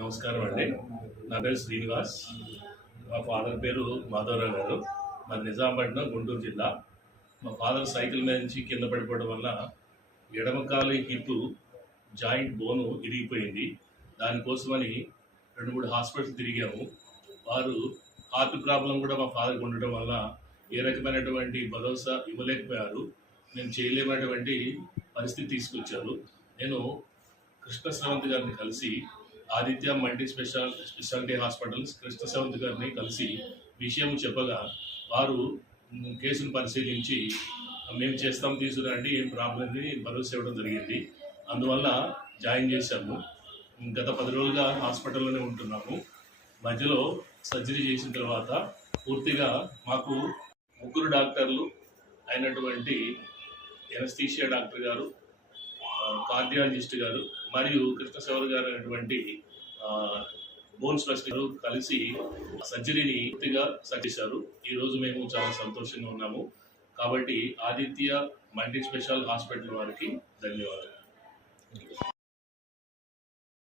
నమస్కారం అండి. నా పేరు శ్రీనివాస్. మా ఫాదర్ పేరు మాధవరావు గారు. మా నిజాంపట్నం గుంటూరు జిల్లా. మా ఫాదర్ సైకిల్ మీద నుంచి కింద పడిపోవడం వల్ల ఎడమకాలి హిప్ జాయింట్ బోను ఇరిగిపోయింది. దానికోసమని రెండు మూడు హాస్పిటల్ తిరిగాము. వారు హార్ట్ ప్రాబ్లం కూడా మా ఫాదర్కి ఉండటం వల్ల ఏ రకమైనటువంటి భరోసా ఇవ్వలేకపోయారు. నేను చేయలేనటువంటి పరిస్థితి తీసుకొచ్చారు. నేను కృష్ణ శ్రవంత్ గారిని కలిసి Aditya multi special specialty hospitals Krishna గారిని కలిసి విషయం చెప్పగా వారు కేసును పరిశీలించి మేము చేస్తాం తీసుకురండి ఏం ప్రాబ్లం అని భరోసా ఇవ్వడం జరిగింది. అందువల్ల జాయిన్ చేశాము. గత పది రోజులుగా హాస్పిటల్లోనే ఉంటున్నాము. మధ్యలో సర్జరీ చేసిన తర్వాత పూర్తిగా మాకు ముగ్గురు డాక్టర్లు అయినటువంటి ఎనస్థీషియా డాక్టర్ గారు కార్డియాలజిస్ట్ గారు మరియు కృష్ణశవర్ గారు అనేటువంటి బోన్ స్పెషలిస్ట్ కలిసి సర్జరీని పూర్తిగా సర్జేశారు ఈరోజు మేము చాలా సంతోషంగా ఉన్నాము. కాబట్టి ఆదిత్య మల్టీ స్పెషల్ హాస్పిటల్ వారికి ధన్యవాదాలు.